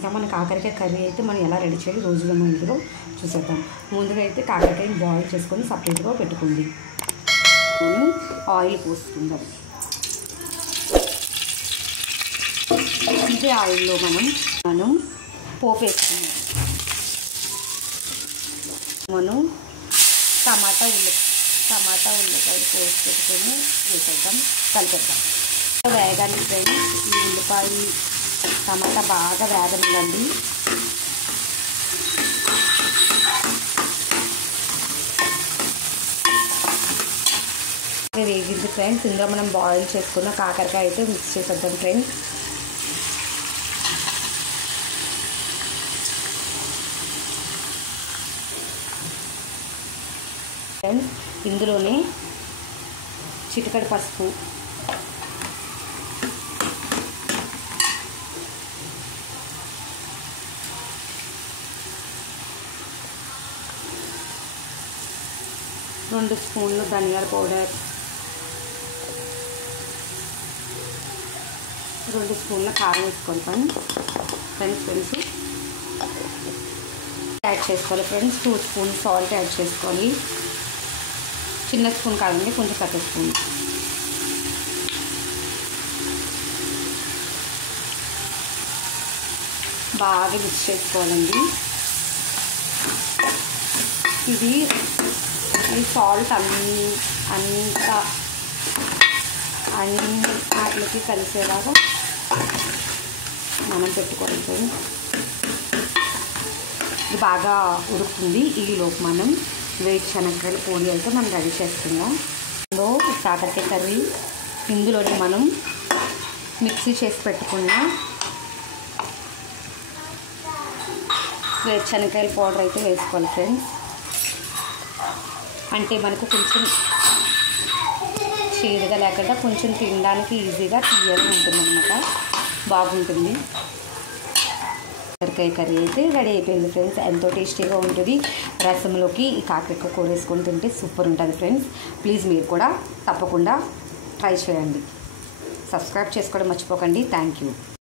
ఇక మన కాకరకాయ కర్రీ అయితే మనం ఎలా రెడీ చేయాలి రోజులో ఇందులో చూసేద్దాం. ముందుగా అయితే కాకరకాయని బాయిల్ చేసుకొని సపరేట్గా పెట్టుకోండి. ఆయిల్ పోసుకుందాం. ఇదే ఆయిల్లో మనం పోపు వేసుకుందాం. మనం టమాటా ఉల్లిపాయలు కోసి పెట్టుకొని వేసేద్దాం, కలిపేద్దాం. వేగాలి ఫ్రెండ్స్. ఈ ఉల్లిపాయ టమాటా బాగా వేగనివ్వండి. వేగింది ఫ్రెండ్స్. ఇందులో మనం బాయిల్ చేసుకున్న కాకరకాయ అయితే మిక్స్ చేసేద్దాం ఫ్రెండ్స్. ఇందులోనే చిటికెడు పసుపు, రెండు స్పూన్లు ధనియాల పౌడర్, 2 స్పూన్ల కారం వేసుకోవాలి ఫ్రెండ్స్. యాడ్ చేసుకోవాలి ఫ్రెండ్స్. 2 స్పూన్ సాల్ట్ యాడ్ చేసుకోవాలి. చిన్న స్పూన్ కాదండి, కొంచెం పెద్ద స్పూన్. బాగా మిక్స్ చేసుకోవాలండి. ఇది సాల్ట్ అన్ని వాటికి కలిసేలాగా మనం పెట్టుకోవాలి. ఇది బాగా ఉడుకుతుంది. ఈలోపు మనం వేరుశనగకాయల పొడి అయితే మనం రెడీ చేసుకుందాం. కాకరకాయ కర్రీ ఇందులోనే మనం మిక్సీ చేసి పెట్టుకున్న వేరుశనగకాయల పౌడర్ అయితే వేసుకోవాలి ఫ్రెండ్స్. అంటే మనకు కొంచెం చేదుగా లేకుండా కొంచెం తినడానికి ఈజీగా తీయగా ఉంటుందన్నమాట, బాగుంటుంది. కాకరకాయ కర్రీ అయితే రెడీ అయిపోయింది ఫ్రెండ్స్. ఎంతో టేస్టీగా ఉంటుంది. రసంలోకి ఈ కాకరకాయ కూర వేసుకొని తింటే సూపర్ ఉంటుంది ఫ్రెండ్స్. ప్లీజ్ మీరు కూడా తప్పకుండా ట్రై చేయండి. సబ్స్క్రైబ్ చేసుకోవడం మర్చిపోకండి. Thank you.